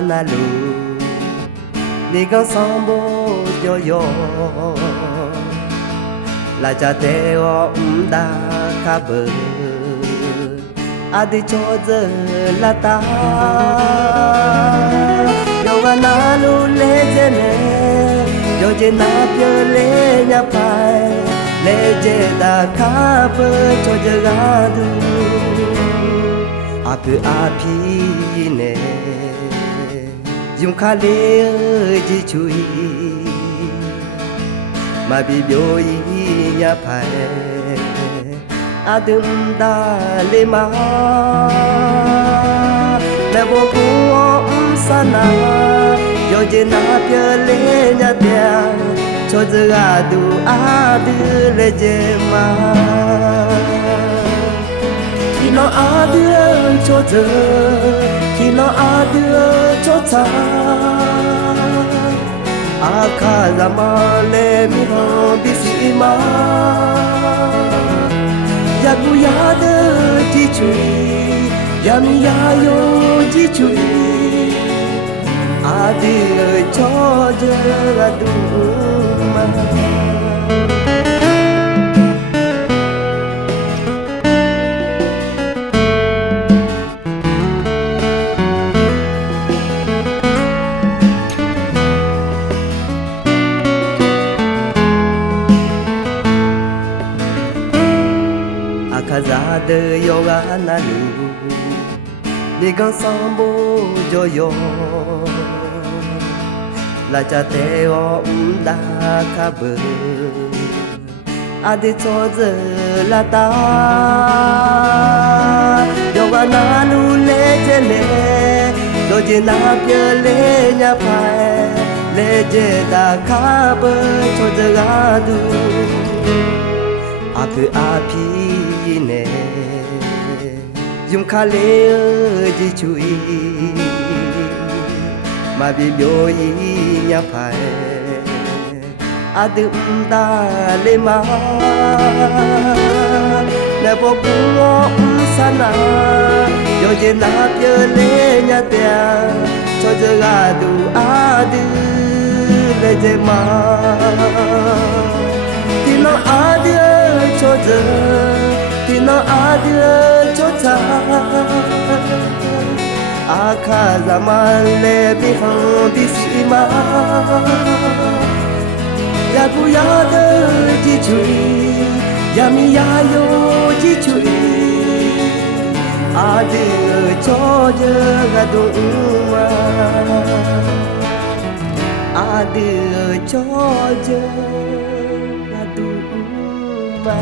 na lu ni con sông bố yo yo là cha te o da ka bơ adi cho giờ là ta yo na lu le je ne yo je na pyo le nya pai le je da ka bơ cho je ga du a peu a pi ne yung kha le ji chui mà bị bồi nhà phải đừng ta lê má là vô cùng xa na yo je na pye le nhà tia cho giờ du đưa le je ma khi nó đưa cho giờ khi nó đưa cho ta Akazamale miho bisima Yaku yada jichui Yami yayo jichui Adi cho jagaduma Akazade yoga na lu ni con sông bố yo yo là cha te o da ka bơ adi cho giờ là ta yoga na lu le je le do je na pye le nya pai le je da ka bơ cho giờ ga du a peu a pi ne yung kha le ji chui mà bị bồi nhà phải đừng ta le ma là vô cùng xa na yo je na pye le nhà tia cho giờ ga du đưa le je ma thì nó đưa cho giờ thì nó đưa cho ta Akazamale miho bisima Yaku yada jichui Yami yayo jichui Adi cho jagaduma Adi cho jagaduma